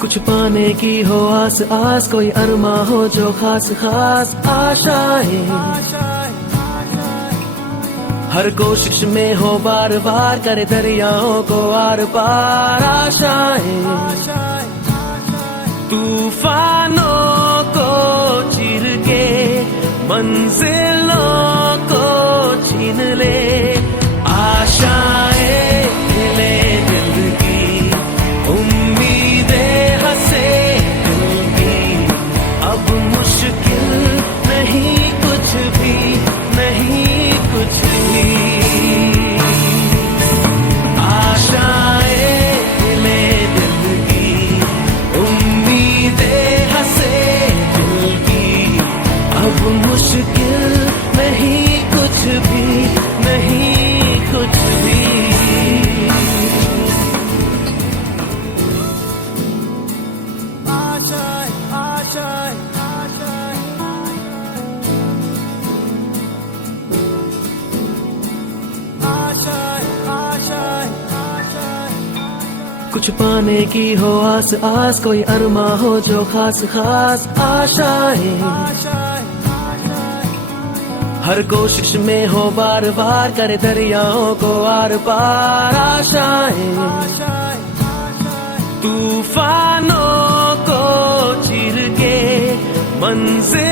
कुछ पाने की हो आस आस, कोई अरमा हो जो खास खास आशाएं, हर कोशिश में हो बार बार, करे दरियाओं को आर पार आशाएं, तूफानों को चीर के मंजिलों को छीन ले, आशाएं खिले दिल की, उम्मीदें हंसे दिल की, अब मुश्किल नहीं कुछ भी, नहीं कुछ भी, आशाएं खिले दिल की, उम्मीदें हंसे दिल की, अब मुश्किल नहीं कुछ भी, नहीं कुछ भी। आशाएं, आशाएं, आशाएं, आशाएं, आशाएं, आशाएं, कुछ पाने की हो आस आस, कोई अरमा हो जो खास खास आशाएं, हर कोशिश में हो बार बार, करे दरियाओं को आर पार आशाएं, तूफानों को चीर के मंजिल